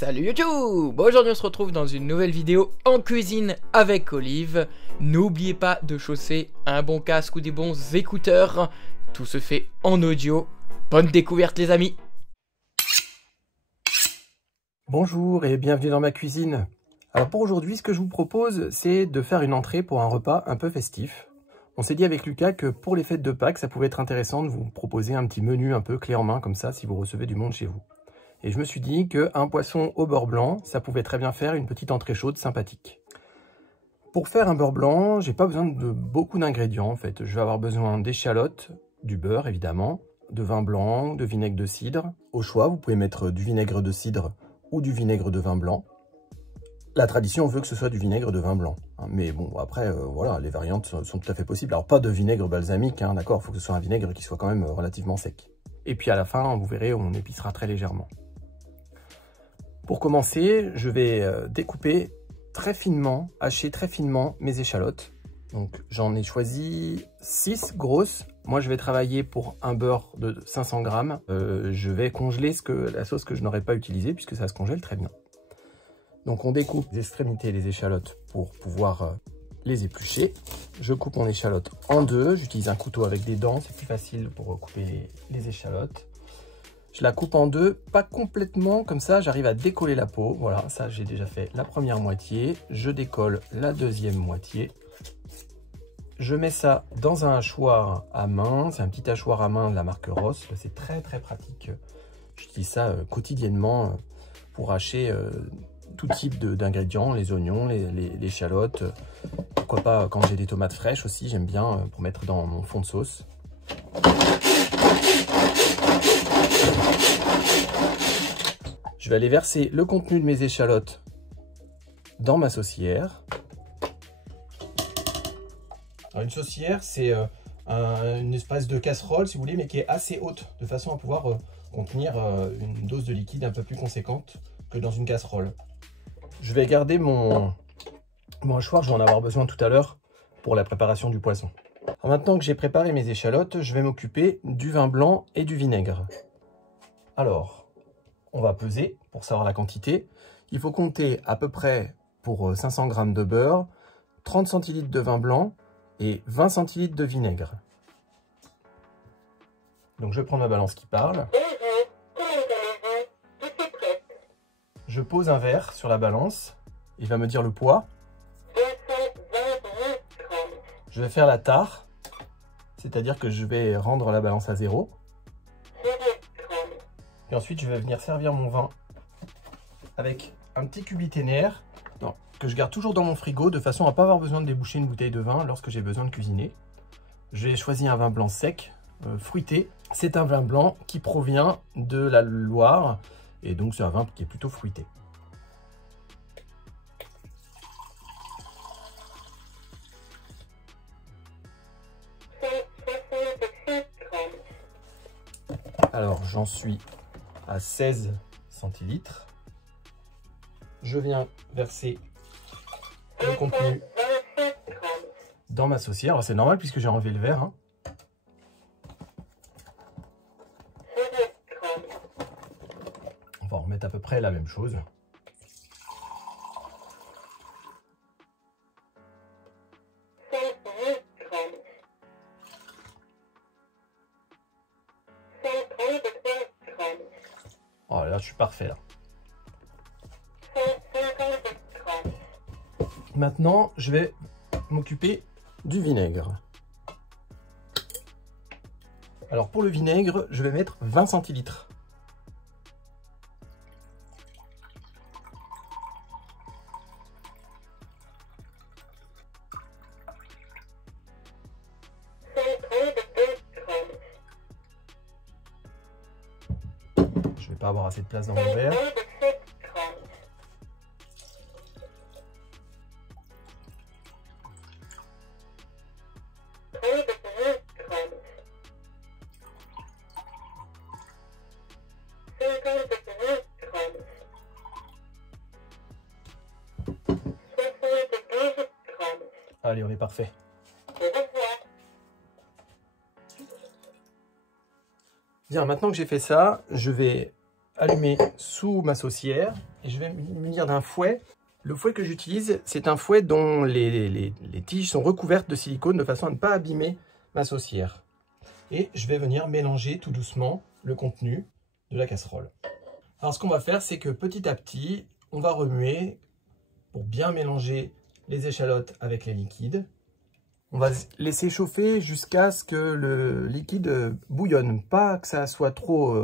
Salut YouTube! Aujourd'hui on se retrouve dans une nouvelle vidéo en cuisine avec Olive. N'oubliez pas de chausser un bon casque ou des bons écouteurs. Tout se fait en audio. Bonne découverte les amis! Bonjour et bienvenue dans ma cuisine. Alors pour aujourd'hui, ce que je vous propose, c'est de faire une entrée pour un repas un peu festif. On s'est dit avec Lucas que pour les fêtes de Pâques, ça pouvait être intéressant de vous proposer un petit menu un peu clé en main comme ça si vous recevez du monde chez vous. Et je me suis dit qu'un poisson au beurre blanc, ça pouvait très bien faire une petite entrée chaude sympathique. Pour faire un beurre blanc, j'ai pas besoin de beaucoup d'ingrédients en fait. Je vais avoir besoin d'échalotes, du beurre évidemment, de vin blanc, de vinaigre de cidre. Au choix, vous pouvez mettre du vinaigre de cidre ou du vinaigre de vin blanc. La tradition veut que ce soit du vinaigre de vin blanc. Mais bon, après, voilà, les variantes sont tout à fait possibles. Alors pas de vinaigre balsamique, d'accord, il faut que ce soit un vinaigre qui soit quand même relativement sec. Et puis à la fin, vous verrez, on épicera très légèrement. Pour commencer, je vais découper très finement, hacher très finement mes échalotes. Donc j'en ai choisi 6 grosses. Moi je vais travailler pour un beurre de 500 grammes. Je vais congeler la sauce que je n'aurais pas utilisée puisque ça se congèle très bien. Donc on découpe les extrémités des échalotes pour pouvoir les éplucher. Je coupe mon échalote en deux. J'utilise un couteau avec des dents, c'est plus facile pour couper les échalotes. Je la coupe en deux, pas complètement, comme ça j'arrive à décoller la peau. Voilà, ça j'ai déjà fait la première moitié. Je décolle la deuxième moitié. Je mets ça dans un hachoir à main. C'est un petit hachoir à main de la marque Ross. C'est très très pratique. J'utilise ça quotidiennement pour hacher tout type d'ingrédients, les oignons, les échalotes. Pourquoi pas quand j'ai des tomates fraîches aussi, j'aime bien pour mettre dans mon fond de sauce. Je vais aller verser le contenu de mes échalotes dans ma saucière. Alors une saucière, c'est une espèce de casserole, si vous voulez, mais qui est assez haute, de façon à pouvoir contenir une dose de liquide un peu plus conséquente que dans une casserole. Je vais garder mon hachoir, je vais en avoir besoin tout à l'heure pour la préparation du poisson. Alors maintenant que j'ai préparé mes échalotes, je vais m'occuper du vin blanc et du vinaigre. Alors, on va peser pour savoir la quantité. Il faut compter à peu près pour 500 g de beurre, 30 centilitres de vin blanc et 20 centilitres de vinaigre. Donc je prends ma balance qui parle. Je pose un verre sur la balance. Il va me dire le poids. Je vais faire la tare, c'est-à-dire que je vais rendre la balance à 0. Et ensuite, je vais venir servir mon vin avec un petit cubiténaire que je garde toujours dans mon frigo de façon à ne pas avoir besoin de déboucher une bouteille de vin lorsque j'ai besoin de cuisiner. J'ai choisi un vin blanc sec, fruité. C'est un vin blanc qui provient de la Loire et donc c'est un vin qui est plutôt fruité. Alors j'en suis à 16 centilitres. Je viens verser le contenu dans ma saucière. Alors c'est normal puisque j'ai enlevé le verre. On va en remettre à peu près la même chose. Oh là, je suis parfait là. Maintenant, je vais m'occuper du vinaigre. Alors pour le vinaigre, je vais mettre 20 centilitres. Je vais pas avoir assez de place dans mon verre. Allez, on est parfait. Bien, maintenant que j'ai fait ça, je vais allumé sous ma saucière et je vais me munir d'un fouet. Le fouet que j'utilise, c'est un fouet dont les tiges sont recouvertes de silicone de façon à ne pas abîmer ma saucière. Et je vais venir mélanger tout doucement le contenu de la casserole. Alors ce qu'on va faire, c'est que petit à petit, on va remuer pour bien mélanger les échalotes avec les liquides. On va laisser chauffer jusqu'à ce que le liquide bouillonne. Pas que ça soit trop,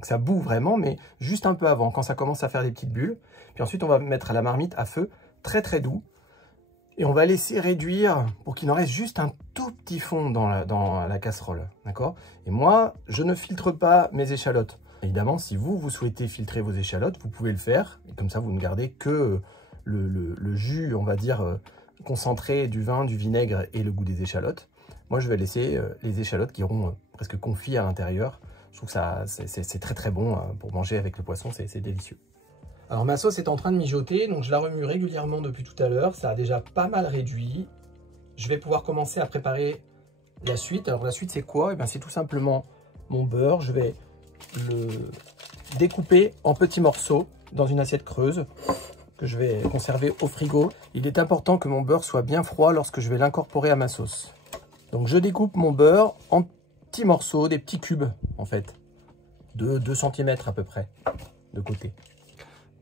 que ça boue vraiment, mais juste un peu avant, quand ça commence à faire des petites bulles. Puis ensuite, on va mettre la marmite à feu très très doux. Et on va laisser réduire pour qu'il en reste juste un tout petit fond dans la casserole. D'accord? Et moi, je ne filtre pas mes échalotes. Évidemment, si vous souhaitez filtrer vos échalotes, vous pouvez le faire. Et comme ça, vous ne gardez que le jus, on va dire, concentré du vin, du vinaigre et le goût des échalotes. Moi, je vais laisser les échalotes qui auront presque confit à l'intérieur. Je trouve que c'est très très bon pour manger avec le poisson, c'est délicieux. Alors ma sauce est en train de mijoter, donc je la remue régulièrement depuis tout à l'heure. Ça a déjà pas mal réduit. Je vais pouvoir commencer à préparer la suite. Alors la suite c'est quoi? C'est tout simplement mon beurre. Je vais le découper en petits morceaux dans une assiette creuse que je vais conserver au frigo. Il est important que mon beurre soit bien froid lorsque je vais l'incorporer à ma sauce. Donc je découpe mon beurre en petits morceaux, des petits cubes en fait, de 2 cm à peu près de côté.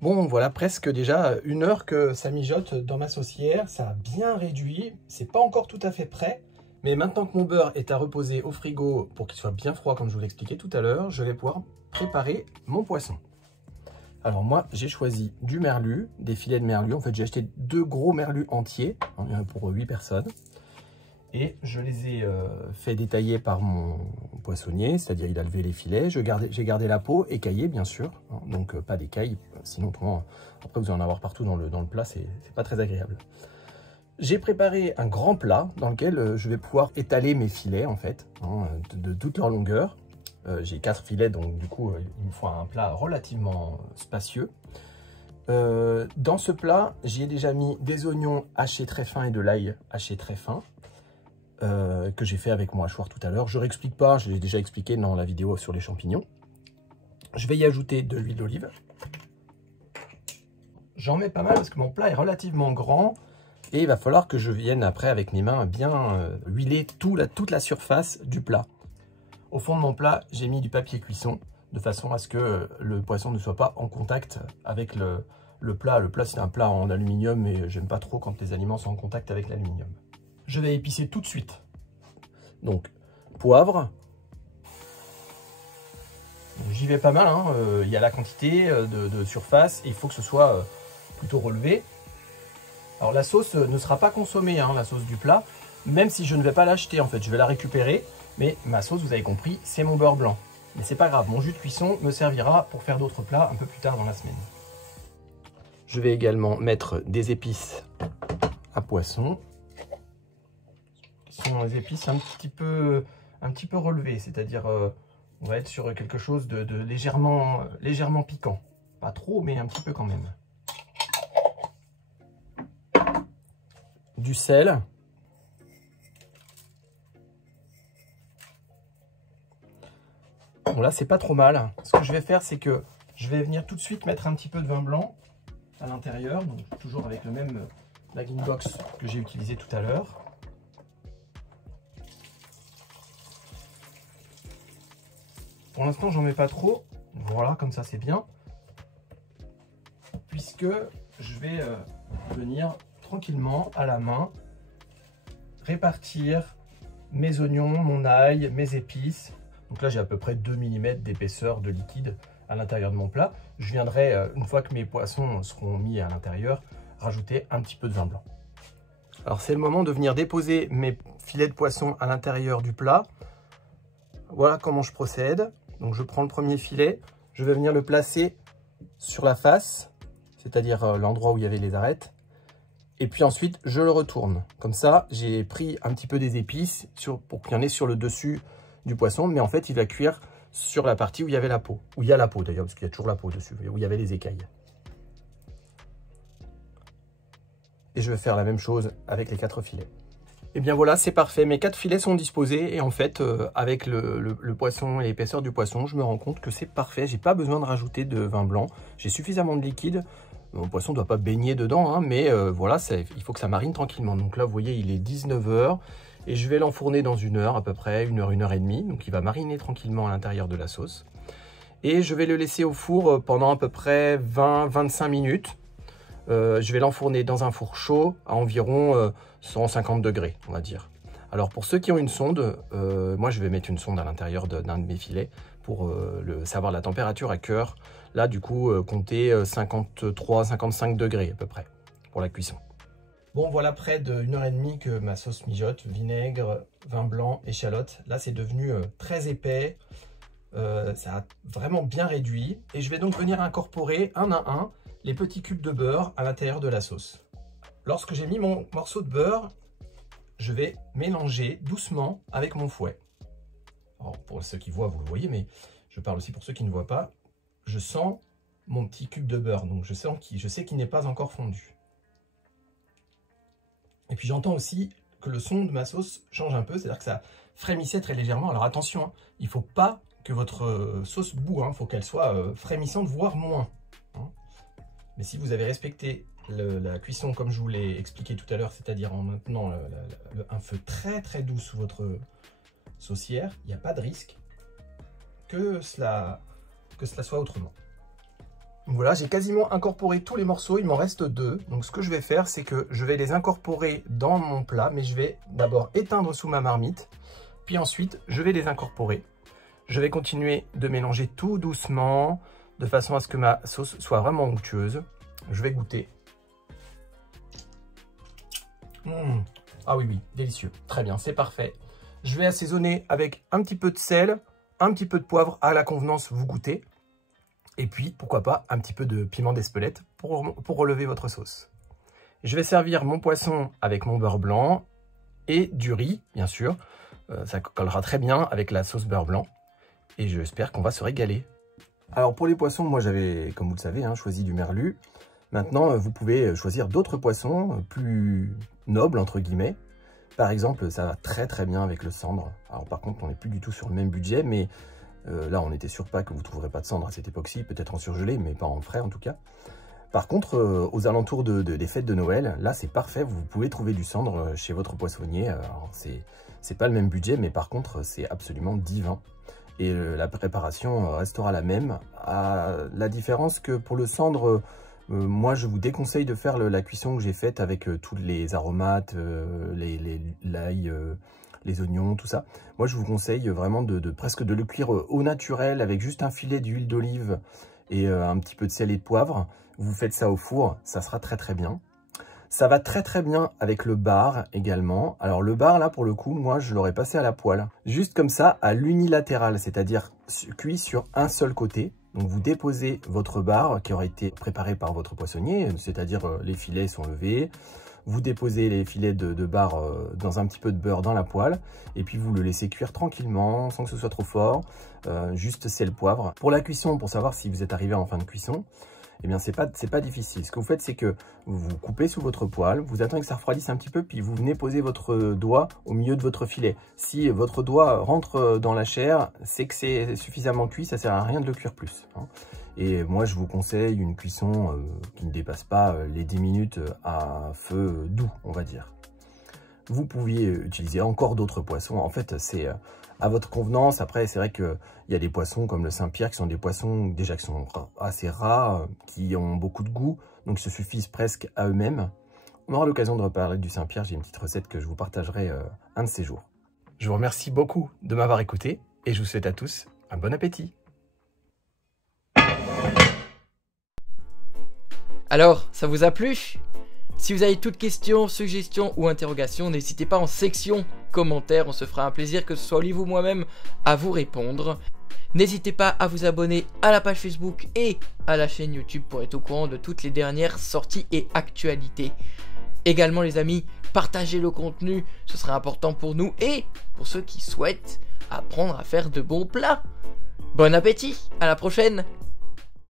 Bon, voilà presque déjà 1 heure que ça mijote dans ma saucière. Ça a bien réduit. C'est pas encore tout à fait prêt. Mais maintenant que mon beurre est à reposer au frigo pour qu'il soit bien froid, comme je vous l'expliquais tout à l'heure, je vais pouvoir préparer mon poisson. Alors moi, j'ai choisi du merlu, des filets de merlu. En fait, j'ai acheté 2 gros merlus entiers pour 8 personnes. Et je les ai fait détailler par mon poissonnier, c'est-à-dire il a levé les filets. J'ai gardé la peau écaillée, bien sûr, hein, donc pas d'écailles, sinon après vous allez en avoir partout dans le plat, c'est pas très agréable. J'ai préparé un grand plat dans lequel je vais pouvoir étaler mes filets, en fait, hein, de toute leur longueur. J'ai 4 filets, donc du coup, il me faut un plat relativement spacieux. Dans ce plat, j'y ai déjà mis des oignons hachés très fins et de l'ail haché très fin. Que j'ai fait avec mon hachoir tout à l'heure. Je ne réexplique pas, je l'ai déjà expliqué dans la vidéo sur les champignons. Je vais y ajouter de l'huile d'olive. J'en mets pas mal parce que mon plat est relativement grand et il va falloir que je vienne après avec mes mains bien huiler toute la surface du plat. Au fond de mon plat, j'ai mis du papier cuisson de façon à ce que le poisson ne soit pas en contact avec le plat. Le plat, c'est un plat en aluminium et j'aime pas trop quand les aliments sont en contact avec l'aluminium. Je vais épicer tout de suite. Donc, poivre. J'y vais pas mal, hein. Il y a la quantité de surface et il faut que ce soit plutôt relevé. Alors la sauce ne sera pas consommée, hein, la sauce du plat, même si je ne vais pas l'acheter en fait, je vais la récupérer. Mais ma sauce, vous avez compris, c'est mon beurre blanc. Mais c'est pas grave, mon jus de cuisson me servira pour faire d'autres plats un peu plus tard dans la semaine. Je vais également mettre des épices à poisson. Sont des épices un petit peu relevées, c'est-à-dire on va être sur quelque chose de légèrement piquant. Pas trop, mais un petit peu quand même. Du sel. Bon là, c'est pas trop mal. Ce que je vais faire, c'est que je vais venir tout de suite mettre un petit peu de vin blanc à l'intérieur, donc toujours avec le même bagging box que j'ai utilisé tout à l'heure. Pour l'instant, j'en mets pas trop. Voilà, comme ça, c'est bien. Puisque je vais venir tranquillement à la main répartir mes oignons, mon ail, mes épices. Donc là, j'ai à peu près 2 mm d'épaisseur de liquide à l'intérieur de mon plat. Je viendrai, une fois que mes poissons seront mis à l'intérieur, rajouter un petit peu de vin blanc. Alors, c'est le moment de venir déposer mes filets de poisson à l'intérieur du plat. Voilà comment je procède. Donc je prends le premier filet, je vais venir le placer sur la face, c'est-à-dire l'endroit où il y avait les arêtes. Et puis ensuite, je le retourne. Comme ça, j'ai pris un petit peu des épices pour qu'il y en ait sur le dessus du poisson. Mais en fait, il va cuire sur la partie où il y avait la peau. Où il y a la peau d'ailleurs, parce qu'il y a toujours la peau dessus, où il y avait les écailles. Et je vais faire la même chose avec les 4 filets. Et bien voilà, c'est parfait. Mes 4 filets sont disposés et en fait, avec le poisson et l'épaisseur du poisson, je me rends compte que c'est parfait. J'ai pas besoin de rajouter de vin blanc. J'ai suffisamment de liquide. Mon poisson ne doit pas baigner dedans, hein, mais voilà, il faut que ça marine tranquillement. Donc là, vous voyez, il est 19 h et je vais l'enfourner dans 1 heure à peu près, 1 heure, 1 heure et demie. Donc il va mariner tranquillement à l'intérieur de la sauce. Et je vais le laisser au four pendant à peu près 20-25 minutes. Je vais l'enfourner dans un four chaud à environ 150 degrés, on va dire. Alors pour ceux qui ont une sonde, moi je vais mettre une sonde à l'intérieur d'un de mes filets pour savoir la température à cœur. Là du coup, comptez 53-55 degrés à peu près pour la cuisson. Bon, voilà près de 1 heure et demie que ma sauce mijote, vinaigre, vin blanc, échalote. Là c'est devenu très épais, ça a vraiment bien réduit. Et je vais donc venir incorporer un à un les petits cubes de beurre à l'intérieur de la sauce. Lorsque j'ai mis mon morceau de beurre, je vais mélanger doucement avec mon fouet. Alors, pour ceux qui voient, vous le voyez, mais je parle aussi pour ceux qui ne voient pas. Je sens mon petit cube de beurre, donc je sais qu'il n'est pas encore fondu. Et puis j'entends aussi que le son de ma sauce change un peu, c'est-à-dire que ça frémissait très légèrement. Alors attention, hein, il ne faut pas que votre sauce boue, il faut qu'elle soit frémissante, voire moins. Hein. Mais si vous avez respecté la cuisson comme je vous l'ai expliqué tout à l'heure, c'est-à-dire en maintenant un feu très très doux sous votre saucière, il n'y a pas de risque que cela soit autrement. Voilà, j'ai quasiment incorporé tous les morceaux, il m'en reste 2. Donc ce que je vais faire, c'est que je vais les incorporer dans mon plat, mais je vais d'abord éteindre sous ma marmite, puis ensuite je vais les incorporer. Je vais continuer de mélanger tout doucement, de façon à ce que ma sauce soit vraiment onctueuse. Je vais goûter. Ah oui, oui, délicieux. Très bien, c'est parfait. Je vais assaisonner avec un petit peu de sel, un petit peu de poivre à la convenance, vous goûtez. Et puis, pourquoi pas, un petit peu de piment d'Espelette pour relever votre sauce. Je vais servir mon poisson avec mon beurre blanc et du riz, bien sûr. Ça collera très bien avec la sauce beurre blanc. Et j'espère qu'on va se régaler. Alors pour les poissons, moi j'avais, comme vous le savez, choisi du merlu. Maintenant, vous pouvez choisir d'autres poissons plus nobles, entre guillemets. Par exemple, ça va très très bien avec le cendre. Alors par contre, on n'est plus du tout sur le même budget, mais là on était sûr pas que vous ne trouverez pas de cendre à cette époque-ci, peut-être en surgelé, mais pas en frais en tout cas. Par contre, aux alentours des fêtes de Noël, là c'est parfait, vous pouvez trouver du cendre chez votre poissonnier. Alors c'est pas le même budget, mais par contre c'est absolument divin. Et la préparation restera la même. La différence que pour le cendre, moi je vous déconseille de faire la cuisson que j'ai faite avec tous les aromates, l'ail, les oignons, tout ça. Moi je vous conseille vraiment presque de le cuire au naturel avec juste un filet d'huile d'olive et un petit peu de sel et de poivre. Vous faites ça au four, ça sera très très bien. Ça va très très bien avec le bar également. Alors le bar là pour le coup, moi je l'aurais passé à la poêle. Juste comme ça à l'unilatéral, c'est-à-dire cuit sur un seul côté. Donc vous déposez votre bar qui aurait été préparé par votre poissonnier, c'est-à-dire les filets sont levés. Vous déposez les filets de bar dans un petit peu de beurre dans la poêle. Et puis vous le laissez cuire tranquillement sans que ce soit trop fort. Juste sel, poivre. Pour la cuisson, pour savoir si vous êtes arrivé en fin de cuisson, eh bien, c'est pas difficile. Ce que vous faites, c'est que vous coupez sous votre poêle, vous attendez que ça refroidisse un petit peu, puis vous venez poser votre doigt au milieu de votre filet. Si votre doigt rentre dans la chair, c'est que c'est suffisamment cuit, ça sert à rien de le cuire plus. Et moi, je vous conseille une cuisson qui ne dépasse pas les 10 minutes à feu doux, on va dire. Vous pouviez utiliser encore d'autres poissons. En fait, c'est à votre convenance. Après, c'est vrai qu'il y a des poissons comme le Saint-Pierre qui sont des poissons déjà qui sont assez rares, qui ont beaucoup de goût, donc ils se suffisent presque à eux-mêmes. On aura l'occasion de reparler du Saint-Pierre. J'ai une petite recette que je vous partagerai un de ces jours. Je vous remercie beaucoup de m'avoir écouté et je vous souhaite à tous un bon appétit. Alors, ça vous a plu ? Si vous avez toutes questions, suggestions ou interrogations, n'hésitez pas en section commentaires, on se fera un plaisir que ce soit Olive ou moi-même à vous répondre. N'hésitez pas à vous abonner à la page Facebook et à la chaîne YouTube pour être au courant de toutes les dernières sorties et actualités. Également les amis, partagez le contenu, ce sera important pour nous et pour ceux qui souhaitent apprendre à faire de bons plats. Bon appétit, à la prochaine!